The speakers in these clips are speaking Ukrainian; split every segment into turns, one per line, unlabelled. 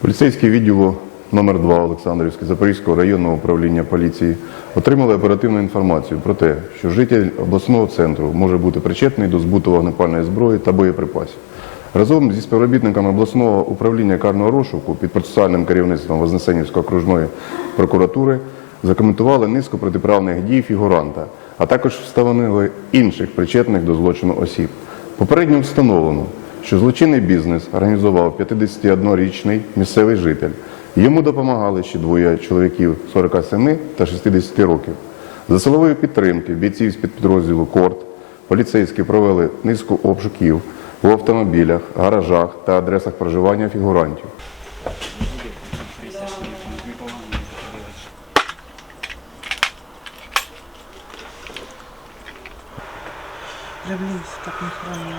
Поліцейський відділу номер 2 Олександрівське Запорізького районного управління поліції отримали оперативну інформацію про те, що житель обласного центру може бути причетний до збуту вогнепальної зброї та боєприпасів. Разом зі співробітниками обласного управління карного розшуку під процесуальним керівництвом Вознесенівської окружної прокуратури закоментували низку протиправних дій фігуранта, а також встановили інших причетних до злочину осіб. Попередньо встановлено, що злочинний бізнес організував 51-річний місцевий житель. Йому допомагали ще двоє чоловіків 47 та 60 років. За силової підтримки бійців з підрозділу Корт поліцейські провели низку обшуків у автомобілях, гаражах та адресах проживання фігурантів.
Дивлюсь, так не храню.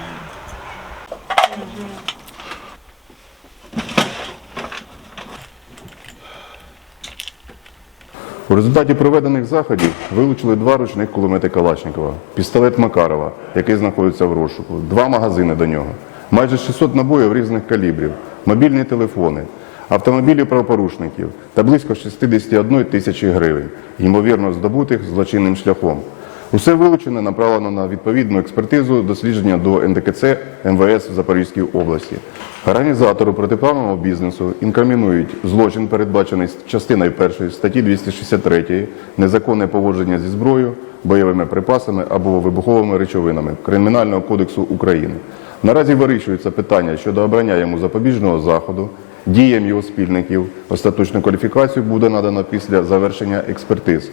У результаті проведених заходів вилучили два ручних кулемети Калашникова, пістолет Макарова, який знаходиться в розшуку, два магазини до нього, майже 600 набоїв різних калібрів, мобільні телефони, автомобілі правопорушників та близько 61 тисячі гривень, ймовірно здобутих злочинним шляхом. Усе вилучене направлено на відповідну експертизу дослідження до НДКЦ МВС в Запорізькій області. Організатору протиправного бізнесу інкримінують злочин, передбачений частиною 1 статті 263 незаконне поводження зі зброєю, бойовими припасами або вибуховими речовинами Кримінального кодексу України. Наразі вирішується питання щодо обрання йому запобіжного заходу. Діям його спільників остаточну кваліфікацію буде надано після завершення експертиз.